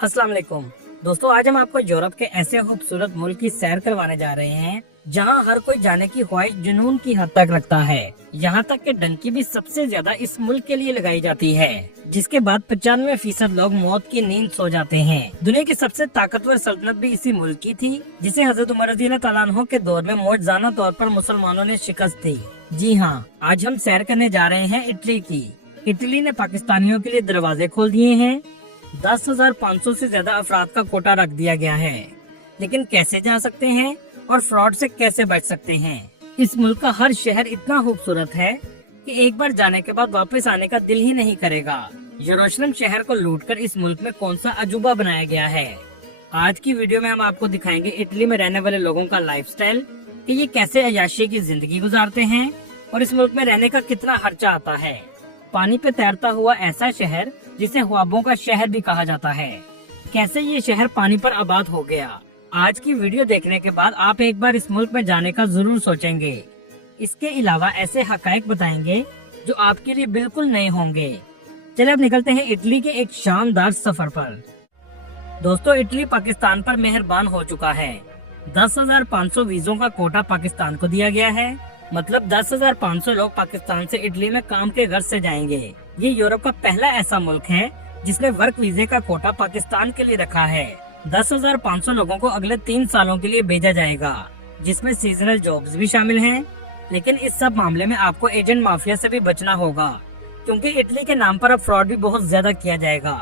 अस्सलाम वालेकुम दोस्तों, आज हम आपको यूरोप के ऐसे खूबसूरत मुल्क की सैर करवाने जा रहे हैं जहां हर कोई जाने की ख्वाहिश जुनून की हद तक रखता है। यहां तक कि डंकी भी सबसे ज्यादा इस मुल्क के लिए लगाई जाती है, जिसके बाद 95% लोग मौत की नींद सो जाते हैं। दुनिया की सबसे ताकतवर सल्तनत भी इसी मुल्क की थी, जिसे हजरत उमर रज़ियल्लाहु तआला अन्हु के दौर में मौजज़ाना तौर पर मुसलमानों ने शिकस्त दी। जी हाँ, आज हम सैर करने जा रहे हैं इटली की। इटली ने पाकिस्तानियों के लिए दरवाजे खोल दिए हैं। 10,500 से ज्यादा अफराद का कोटा रख दिया गया है, लेकिन कैसे जा सकते हैं और फ्रॉड से कैसे बच सकते हैं? इस मुल्क का हर शहर इतना खूबसूरत है कि एक बार जाने के बाद वापस आने का दिल ही नहीं करेगा। यरूशलेम शहर को लूटकर इस मुल्क में कौन सा अजूबा बनाया गया है। आज की वीडियो में हम आपको दिखाएंगे इटली में रहने वाले लोगों का लाइफस्टाइल, कि ये कैसे अय्याशी की जिंदगी गुजारते हैं और इस मुल्क में रहने का कितना खर्चा आता है। पानी पे तैरता हुआ ऐसा शहर जिसे ख्वाबों का शहर भी कहा जाता है, कैसे ये शहर पानी पर आबाद हो गया। आज की वीडियो देखने के बाद आप एक बार इस मुल्क में जाने का जरूर सोचेंगे। इसके अलावा ऐसे हकायक बताएंगे जो आपके लिए बिल्कुल नए होंगे। चलिए अब निकलते हैं इटली के एक शानदार सफर पर। दोस्तों, इटली पाकिस्तान पर मेहरबान हो चुका है। 10,500 वीजों का कोटा पाकिस्तान को दिया गया है, मतलब 10,500 लोग पाकिस्तान से इटली में काम के गर्ज से जाएंगे। ये यूरोप का पहला ऐसा मुल्क है जिसने वर्क वीजे का कोटा पाकिस्तान के लिए रखा है। 10,500 लोगों को अगले 3 सालों के लिए भेजा जाएगा, जिसमें सीजनल जॉब्स भी शामिल हैं। लेकिन इस सब मामले में आपको एजेंट माफिया से भी बचना होगा, क्योंकि इटली के नाम पर अब फ्रॉड भी बहुत ज्यादा किया जाएगा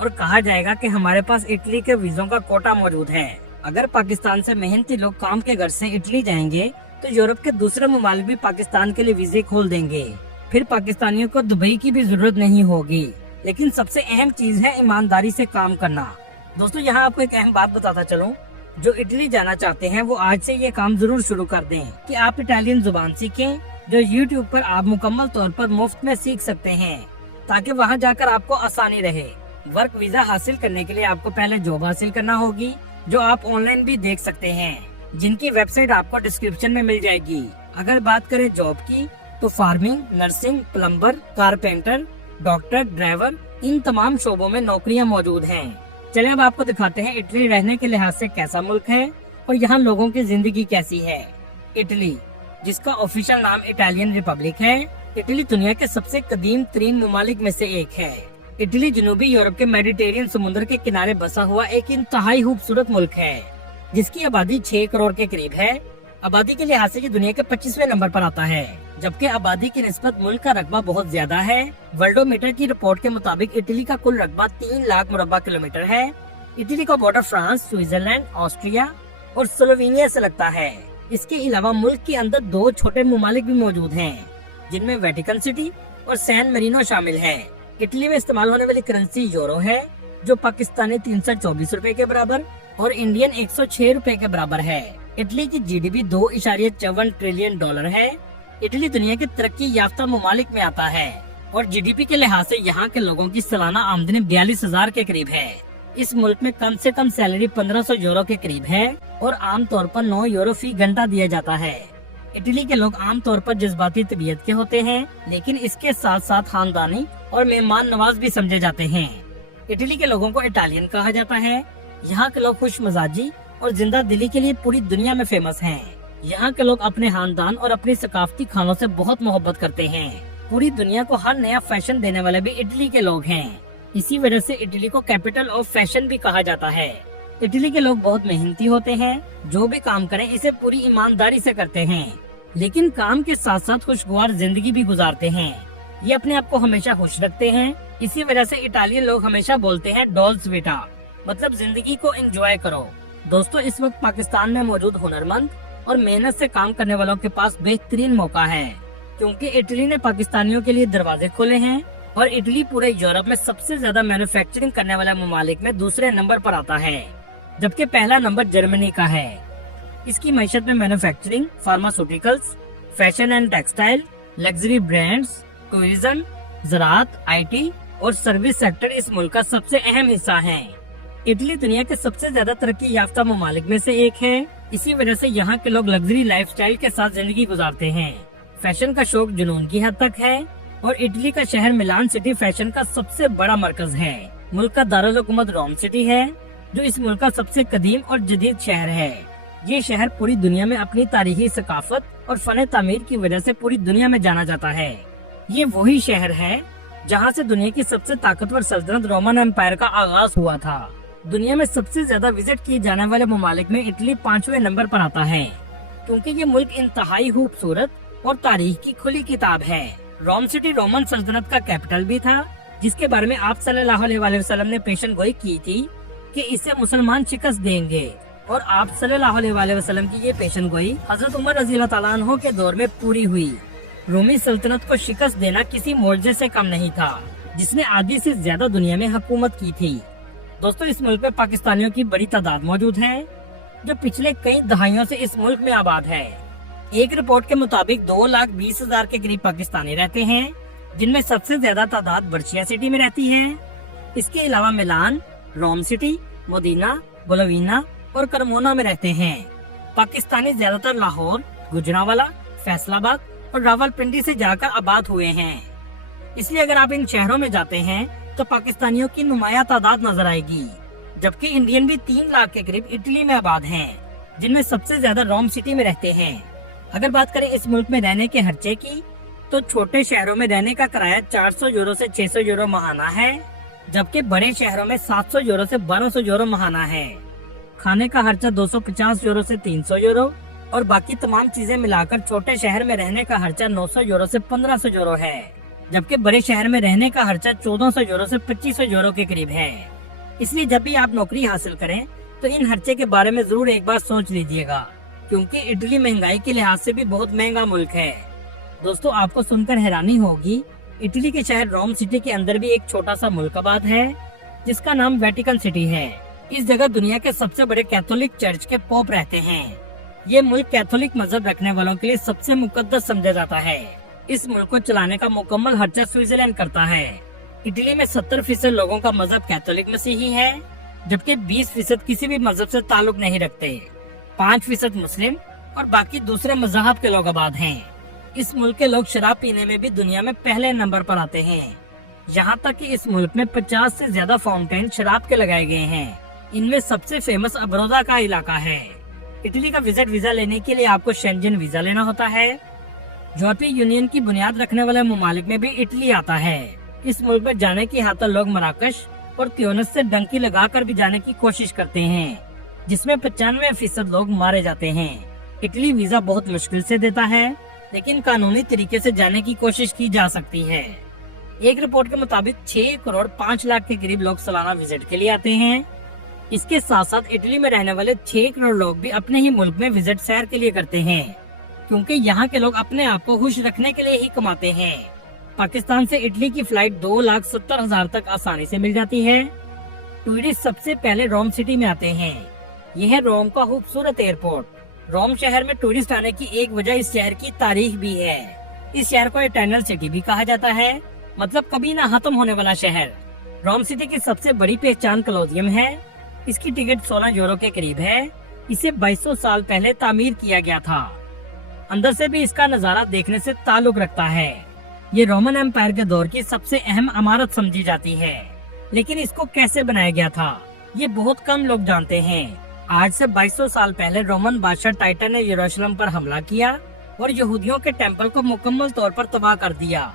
और कहा जाएगा कि हमारे पास इटली के वीजों का कोटा मौजूद है। अगर पाकिस्तान से मेहनती लोग काम के गर्ज से इटली जाएंगे तो यूरोप के दूसरे ममालिक भी पाकिस्तान के लिए वीजे खोल देंगे। फिर पाकिस्तानियों को दुबई की भी जरूरत नहीं होगी। लेकिन सबसे अहम चीज है ईमानदारी से काम करना। दोस्तों, यहाँ आपको एक अहम बात बताता चलूं, जो इटली जाना चाहते हैं वो आज से ये काम जरूर शुरू कर दें कि आप इटालियन जुबान सीखें, जो यूट्यूब पर आप मुकम्मल तौर पर मुफ्त में सीख सकते हैं, ताकि वहाँ जाकर आपको आसानी रहे। वर्क वीजा हासिल करने के लिए आपको पहले जॉब हासिल करना होगी, जो आप ऑनलाइन भी देख सकते हैं, जिनकी वेबसाइट आपको डिस्क्रिप्शन में मिल जाएगी। अगर बात करें जॉब की, तो farming, nursing, plumber, carpenter, doctor, driver, इन तमाम शोबों में नौकरियां मौजूद हैं। चलिए अब आपको दिखाते हैं इटली रहने के लिहाज से कैसा मुल्क है और यहाँ लोगों की जिंदगी कैसी है। इटली, जिसका ऑफिशियल नाम इटालियन रिपब्लिक है, इटली दुनिया के सबसे कदीम तरीन ममालिक में से एक है। इटली जनूबी यूरोप के मेडिटेरियन समुद्र के किनारे बसा हुआ एक इंतहाई खूबसूरत मुल्क है, जिसकी आबादी 6 करोड़ के करीब है। आबादी के लिहाज से ये दुनिया के 25वें नंबर पर आता है, जबकि आबादी की निस्बत मुल्क का रकबा बहुत ज्यादा है। वर्ल्डोमीटर की रिपोर्ट के मुताबिक इटली का कुल रकबा 3 लाख मुरब्बा किलोमीटर है। इटली का बॉर्डर फ्रांस, स्विट्जरलैंड, ऑस्ट्रिया और स्लोवेनिया से लगता है। इसके अलावा मुल्क के अंदर 2 छोटे ममालिक भी मौजूद हैं, जिनमें वेटिकन सिटी और सैन मेरिनो शामिल है। इटली में इस्तेमाल होने वाली करेंसी यूरो है, जो पाकिस्तानी 324 रुपए के बराबर और इंडियन 106 रुपए के बराबर है। इटली की जीडीपी 2.54 ट्रिलियन डॉलर है। इटली दुनिया के तरक्की याफ्ता ममालिक में आता है और जीडीपी के लिहाज से यहाँ के लोगों की सालाना आमदनी 42,000 के करीब है। इस मुल्क में कम से कम सैलरी 1500 यूरो के करीब है और आमतौर पर 9 यूरो फी घंटा दिया जाता है। इटली के लोग आमतौर पर जज्बाती तबीयत के होते हैं, लेकिन इसके साथ साथ खानदानी और मेहमान नवाज भी समझे जाते हैं। इटली के लोगों को इटालियन कहा जाता है। यहाँ के लोग खुश मजाजी और जिंदा दिली के लिए पूरी दुनिया में फेमस हैं। यहाँ के लोग अपने खानदान और अपने सकाफती खानों से बहुत मोहब्बत करते हैं। पूरी दुनिया को हर नया फैशन देने वाले भी इटली के लोग हैं। इसी वजह से इटली को कैपिटल ऑफ फैशन भी कहा जाता है। इटली के लोग बहुत मेहनती होते हैं, जो भी काम करें इसे पूरी ईमानदारी से करते हैं, लेकिन काम के साथ साथ खुशगवार जिंदगी भी गुजारते हैं। ये अपने आप को हमेशा खुश रखते हैं। इसी वजह से इटालियन लोग हमेशा बोलते हैं डॉल्स वीटा, मतलब जिंदगी को एंजॉय करो। दोस्तों, इस वक्त पाकिस्तान में मौजूद हुनरमंद और मेहनत से काम करने वालों के पास बेहतरीन मौका है, क्योंकि इटली ने पाकिस्तानियों के लिए दरवाजे खोले हैं और इटली पूरे यूरोप में सबसे ज्यादा मैन्युफैक्चरिंग करने वाला ममालिक में दूसरे नंबर पर आता है, जबकि पहला नंबर जर्मनी का है। इसकी मैशत में manufacturing, pharmaceuticals, fashion and textile, luxury brands, tourism, ज़राअत, आईटी और सर्विस सेक्टर इस मुल्क का सबसे अहम हिस्सा है। इटली दुनिया के सबसे ज्यादा तरक्की याफ्ता ममालिक में से एक है। इसी वजह से यहाँ के लोग लग्जरी लाइफस्टाइल के साथ जिंदगी गुजारते हैं। फैशन का शौक जुनून की हद तक है और इटली का शहर मिलान सिटी फैशन का सबसे बड़ा मरकज है। मुल्क का दारुल हुकूमत रोम सिटी है, जो इस मुल्क का सबसे कदीम और जदीद शहर है। ये शहर पूरी दुनिया में अपनी तारीखी सकाफत और फन तामीर की वजह से पूरी दुनिया में जाना जाता है। ये वही शहर है जहाँ से दुनिया की सबसे ताकतवर सल्तनत रोमन एम्पायर का आगाज हुआ था। दुनिया में सबसे ज्यादा विजिट किए जाने वाले ममालिक में इटली 5वें नंबर पर आता है, क्योंकि ये मुल्क इंतहाई खूबसूरत और तारीख की खुली किताब है। रोम सिटी रोमन सल्तनत का कैपिटल भी था, जिसके बारे में आप सल्लल्लाहु अलैहि वसल्लम ने पेशन गोई की थी कि इसे मुसलमान शिकस्त देंगे, और आप सल्लल्लाहु अलैहि वसल्लम की ये पेशन गोई हजरत उमर रज़ी अल्लाह तआला अन्हु के दौर में पूरी हुई। रोमी सल्तनत को शिकस्त देना किसी मोर्जे से कम नहीं था, जिसने आधी से ज्यादा दुनिया में हुकूमत की थी। दोस्तों, इस मुल्क में पाकिस्तानियों की बड़ी तादाद मौजूद है, जो पिछले कई दहाइयों से इस मुल्क में आबाद है। एक रिपोर्ट के मुताबिक 2,20,000 के करीब पाकिस्तानी रहते हैं, जिनमें सबसे ज्यादा तादाद बर्चिया सिटी में रहती है। इसके अलावा मिलान, रोम सिटी, मोदीना, बोलोवीना और करमोना में रहते हैं। पाकिस्तानी ज्यादातर लाहौर, गुजरांवाला, फैसलाबाद और रावलपिंडी से जाकर आबाद हुए हैं। इसलिए अगर आप इन शहरों में जाते हैं तो पाकिस्तानियों की नुमाया तादाद नजर आएगी, जबकि इंडियन भी 3 लाख के करीब इटली में आबाद हैं, जिनमें सबसे ज्यादा रोम सिटी में रहते हैं। अगर बात करें इस मुल्क में रहने के खर्चे की, तो छोटे शहरों में रहने का किराया 400 यूरो से 600 यूरो माहाना है, जबकि बड़े शहरों में 700 यूरो से 1200 यूरो माहाना है। खाने का खर्चा 250 यूरो से 300 यूरो और बाकी तमाम चीजें मिलाकर छोटे शहर में रहने का खर्चा 900 यूरो से 1500 यूरो है, जबकि बड़े शहर में रहने का खर्चा 1400 यूरो से 2500 यूरो के करीब है। इसलिए जब भी आप नौकरी हासिल करें तो इन खर्चे के बारे में जरूर एक बार सोच लीजिएगा, क्योंकि इटली महंगाई के लिहाज से भी बहुत महंगा मुल्क है। दोस्तों, आपको सुनकर हैरानी होगी, इटली के शहर रोम सिटी के अंदर भी एक छोटा सा मुल्क आबाद है, जिसका नाम वेटिकन सिटी है। इस जगह दुनिया के सबसे बड़े कैथोलिक चर्च के पोप रहते हैं। ये मुल्क कैथोलिक मजहब रखने वालों के लिए सबसे मुकद्दस समझा जाता है। इस मुल्क को चलाने का मुकम्मल खर्चा स्विट्जरलैंड करता है। इटली में 70% लोगों का मजहब कैथोलिक मसीही है, जबकि 20% किसी भी मजहब से ताल्लुक नहीं रखते। 5% मुस्लिम और बाकी दूसरे मजहब के लोग आबाद हैं। इस मुल्क के लोग शराब पीने में भी दुनिया में पहले नंबर पर आते हैं। यहाँ तक कि इस मुल्क में 50 से ज्यादा फाउंटेन शराब के लगाए गए हैं। इनमें सबसे फेमस अब्रोदा का इलाका है। इटली का विजिट वीजा लेने के लिए आपको शेंजन वीजा लेना होता है। यूरोपीय यूनियन की बुनियाद रखने वाले ममालिक में भी इटली आता है। इस मुल्क में जाने की खातिर लोग मराकश और त्यूनिस से डंकी लगाकर भी जाने की कोशिश करते हैं, जिसमें 95% लोग मारे जाते हैं। इटली वीजा बहुत मुश्किल से देता है, लेकिन कानूनी तरीके से जाने की कोशिश की जा सकती है। एक रिपोर्ट के मुताबिक 6 करोड़ 5 लाख के करीब लोग सालाना विजिट के लिए आते हैं। इसके साथ साथ इटली में रहने वाले 6 करोड़ लोग भी अपने ही मुल्क में विजिट सैर के लिए करते हैं, क्योंकि यहाँ के लोग अपने आप को खुश रखने के लिए ही कमाते हैं। पाकिस्तान से इटली की फ्लाइट 2,70,000 तक आसानी से मिल जाती है। टूरिस्ट सबसे पहले रोम सिटी में आते हैं। यह है रोम का खूबसूरत एयरपोर्ट। रोम शहर में टूरिस्ट आने की एक वजह इस शहर की तारीख भी है। इस शहर को इटर्नल सिटी भी कहा जाता है, मतलब कभी ना खत्म होने वाला शहर। रोम सिटी की सबसे बड़ी पहचान कलोजियम है। इसकी टिकट 16 यूरो के करीब है। इसे 2200 साल पहले तामीर किया गया था। अंदर से भी इसका नजारा देखने से ताल्लुक रखता है। ये रोमन एम्पायर के दौर की सबसे अहम इमारत समझी जाती है, लेकिन इसको कैसे बनाया गया था ये बहुत कम लोग जानते हैं। आज से 2200 साल पहले रोमन बादशाह टाइटन ने यरूशलेम पर हमला किया और यहूदियों के टेम्पल को मुकम्मल तौर पर तबाह कर दिया।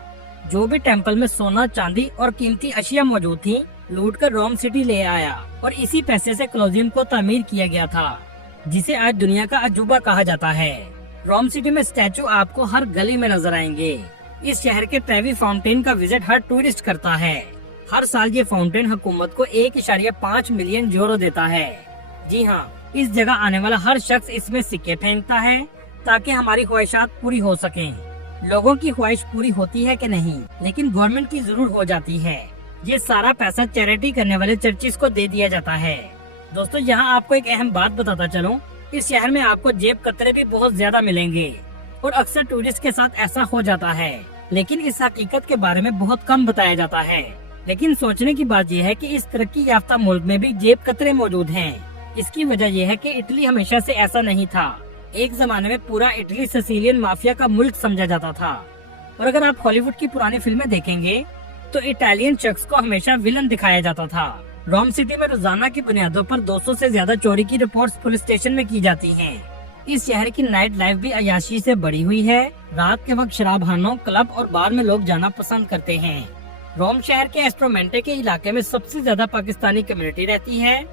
जो भी टेम्पल में सोना, चांदी और कीमती अशिया मौजूद थी, लूट कर रोम सिटी ले आया और इसी पैसे से कलोजियम को तामीर किया गया था, जिसे आज दुनिया का अजूबा कहा जाता है। रोम सिटी में स्टैचू आपको हर गली में नजर आएंगे। इस शहर के ट्रेवी फाउंटेन का विजिट हर टूरिस्ट करता है। हर साल ये फाउंटेन हुकूमत को 1.5 मिलियन यूरो देता है। जी हाँ, इस जगह आने वाला हर शख्स इसमें सिक्के फेंकता है ताकि हमारी ख्वाहिशात पूरी हो सकें। लोगों की ख्वाहिश पूरी होती है कि नहीं, लेकिन गवर्नमेंट की जरूर हो जाती है। ये सारा पैसा चैरिटी करने वाले चर्चिस को दे दिया जाता है। दोस्तों, यहाँ आपको एक अहम बात बताता चलूं, इस शहर में आपको जेब कतरे भी बहुत ज्यादा मिलेंगे और अक्सर टूरिस्ट के साथ ऐसा हो जाता है, लेकिन इस हकीकत के बारे में बहुत कम बताया जाता है। लेकिन सोचने की बात यह है कि इस तरक्की याफ्ता मुल्क में भी जेब कतरे मौजूद हैं। इसकी वजह यह है कि इटली हमेशा से ऐसा नहीं था। एक जमाने में पूरा इटली सिसिलियन माफिया का मुल्क समझा जाता था। और अगर आप हॉलीवुड की पुरानी फिल्में देखेंगे तो इटालियन शख्स को हमेशा विलन दिखाया जाता था। रोम सिटी में रोजाना की बुनियादों पर 200 से ज्यादा चोरी की रिपोर्ट्स पुलिस स्टेशन में की जाती हैं। इस शहर की नाइट लाइफ भी अय्याशी से बढ़ी हुई है। रात के वक्त शराबखानों, क्लब और बार में लोग जाना पसंद करते हैं। रोम शहर के एस्ट्रोमेंटे के इलाके में सबसे ज्यादा पाकिस्तानी कम्युनिटी रहती है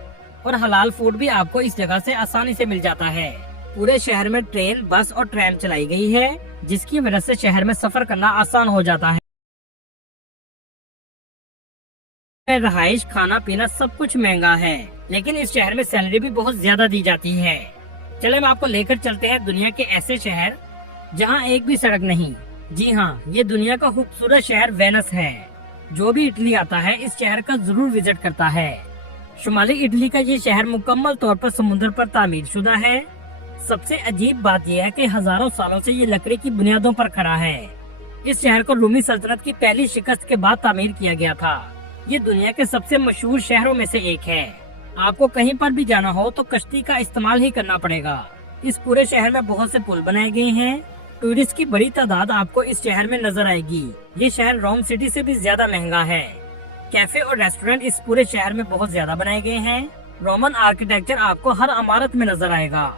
और हलाल फूड भी आपको इस जगह से आसानी से मिल जाता है। पूरे शहर में ट्रेन, बस और ट्रैम चलाई गई है, जिसकी वजह से शहर में सफर करना आसान हो जाता है। रहाइश, खाना पीना सब कुछ महंगा है, लेकिन इस शहर में सैलरी भी बहुत ज्यादा दी जाती है। चले हम आपको लेकर चलते हैं दुनिया के ऐसे शहर जहां एक भी सड़क नहीं। जी हाँ, ये दुनिया का खूबसूरत शहर वेनिस है। जो भी इटली आता है इस शहर का जरूर विजिट करता है। शुमाली इटली का ये शहर मुकम्मल तौर पर समुद्र पर तामीर शुदा है। सबसे अजीब बात यह है कि हजारों सालों से ये लकड़ी की बुनियादों पर खड़ा है। इस शहर को रूमी सल्तनत की पहली शिकस्त के बाद तामीर किया गया था। ये दुनिया के सबसे मशहूर शहरों में से एक है। आपको कहीं पर भी जाना हो तो कश्ती का इस्तेमाल ही करना पड़ेगा। इस पूरे शहर में बहुत से पुल बनाए गए हैं। टूरिस्ट की बड़ी तादाद आपको इस शहर में नजर आएगी। ये शहर रोम सिटी से भी ज्यादा महंगा है। कैफे और रेस्टोरेंट इस पूरे शहर में बहुत ज्यादा बनाए गए हैं। रोमन आर्किटेक्चर आपको हर इमारत में नजर आएगा।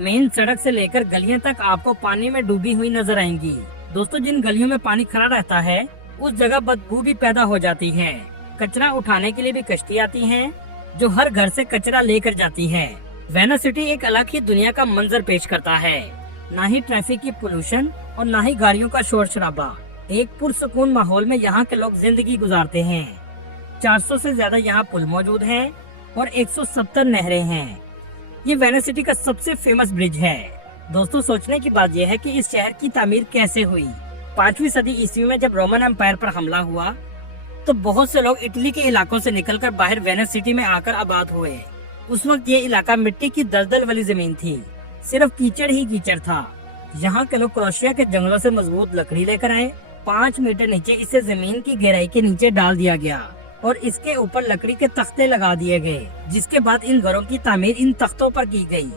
मेन सड़क से लेकर गलियां तक आपको पानी में डूबी हुई नजर आएंगी। दोस्तों, जिन गलियों में पानी खड़ा रहता है उस जगह बदबू भी पैदा हो जाती है। कचरा उठाने के लिए भी कश्ती आती हैं, जो हर घर से कचरा लेकर जाती है। वेनिस सिटी एक अलग ही दुनिया का मंजर पेश करता है। ना ही ट्रैफिक की पोल्यूशन और ना ही गाड़ियों का शोर शराबा। एक पुरसुकून माहौल में यहाँ के लोग जिंदगी गुजारते हैं। 400 से ज्यादा यहाँ पुल मौजूद हैं और 170 नहरें हैं। ये वेनिस सिटी का सबसे फेमस ब्रिज है। दोस्तों, सोचने की बात यह है कि इस शहर की तामीर कैसे हुई। 5वीं सदी ईस्वी में जब रोमन एम्पायर पर हमला हुआ तो बहुत से लोग इटली के इलाकों से निकलकर बाहर वेनिस सिटी में आकर आबाद हुए। उस वक्त ये इलाका मिट्टी की दलदल वाली जमीन थी, सिर्फ कीचड़ ही कीचड़ था। यहाँ के लोग क्रोशिया के जंगलों से मजबूत लकड़ी लेकर आए। 5 मीटर नीचे इसे जमीन की गहराई के नीचे डाल दिया गया और इसके ऊपर लकड़ी के तख्ते लगा दिए गए, जिसके बाद इन घरों की तामीर इन तख्तों पर की गई।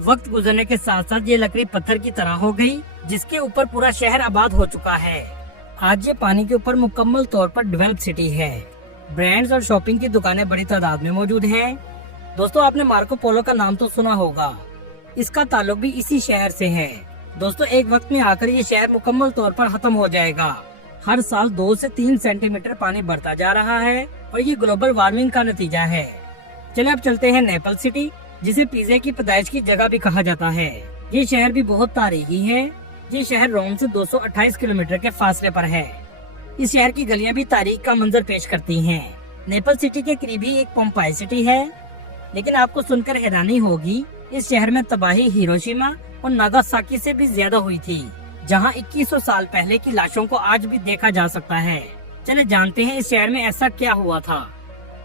वक्त गुजरने के साथ साथ ये लकड़ी पत्थर की तरह हो गई, जिसके ऊपर पूरा शहर आबाद हो चुका है। आज ये पानी के ऊपर मुकम्मल तौर पर डेवलप सिटी है। ब्रांड्स और शॉपिंग की दुकानें बड़ी तादाद में मौजूद हैं। दोस्तों, आपने मार्को पोलो का नाम तो सुना होगा। इसका ताल्लुक भी इसी शहर से है। दोस्तों, एक वक्त में आकर ये शहर मुकम्मल तौर पर खत्म हो जाएगा। हर साल 2 से 3 सेंटीमीटर पानी बढ़ता जा रहा है और ये ग्लोबल वार्मिंग का नतीजा है। चलिए अब चलते हैं नेपल सिटी, जिसे पिज़्ज़ा की पैदाइश की जगह भी कहा जाता है। ये शहर भी बहुत तारीखी है। ये शहर रोम से 228 किलोमीटर के फासले पर है। इस शहर की गलियां भी तारीख का मंजर पेश करती हैं। नेपल सिटी के करीब ही एक पोम्पाई सिटी है, लेकिन आपको सुनकर हैरानी होगी, इस शहर में तबाही हिरोशिमा और नागासाकी से भी ज्यादा हुई थी, जहां 2100 साल पहले की लाशों को आज भी देखा जा सकता है। चले जानते हैं इस शहर में ऐसा क्या हुआ था।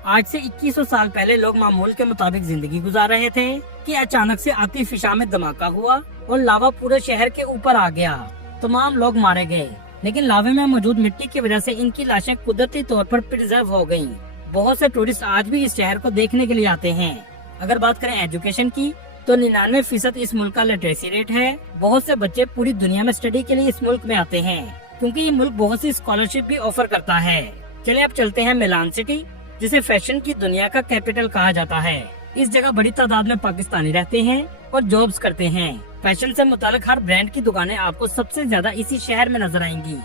आज से 2100 साल पहले लोग मामूल के मुताबिक जिंदगी गुजार रहे थे कि अचानक से आती फिशा में धमाका हुआ और लावा पूरे शहर के ऊपर आ गया। तमाम लोग मारे गए, लेकिन लावे में मौजूद मिट्टी की वजह से इनकी लाशें कुदरती तौर पर प्रिजर्व हो गयी। बहुत से टूरिस्ट आज भी इस शहर को देखने के लिए आते हैं। अगर बात करें एजुकेशन की, तो 99% इस मुल्क का लिटरेसी रेट है। बहुत से बच्चे पूरी दुनिया में स्टडी के लिए इस मुल्क में आते हैं, क्योंकि ये मुल्क बहुत सी स्कॉलरशिप भी ऑफर करता है। चलिए अब चलते हैं मिलान सिटी, जिसे फैशन की दुनिया का कैपिटल कहा जाता है। इस जगह बड़ी तादाद में पाकिस्तानी रहते हैं और जॉब्स करते हैं। फैशन से मुतालिक हर ब्रांड की दुकानें आपको सबसे ज्यादा इसी शहर में नजर आएंगी।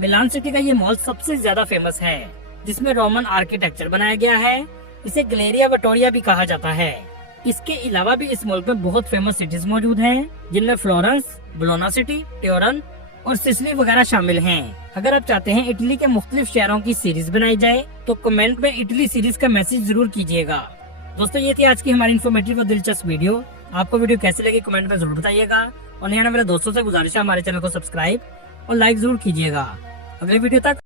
मिलान सिटी का ये मॉल सबसे ज्यादा फेमस है, जिसमें रोमन आर्किटेक्चर बनाया गया है। इसे गैलेरिया विक्टोरिया भी कहा जाता है। इसके अलावा भी इस मुल्क में बहुत फेमस सिटीज मौजूद हैं, जिनमें फ्लोरेंस, बोलोना सिटी, ट्यूरन और सिसिली वगैरह शामिल हैं। अगर आप चाहते हैं इटली के मुख्तलिफ शहरों की सीरीज बनाई जाए, तो कमेंट में इटली सीरीज का मैसेज जरूर कीजिएगा। दोस्तों, ये थी आज की हमारी इन्फॉर्मेटिव और दिलचस्प वीडियो। आपको वीडियो कैसी लगी कमेंट में जरूर बताइएगा और यहाँ मेरे दोस्तों से गुजारिश है हमारे चैनल को सब्सक्राइब और लाइक जरूर कीजिएगा। अगले वीडियो तक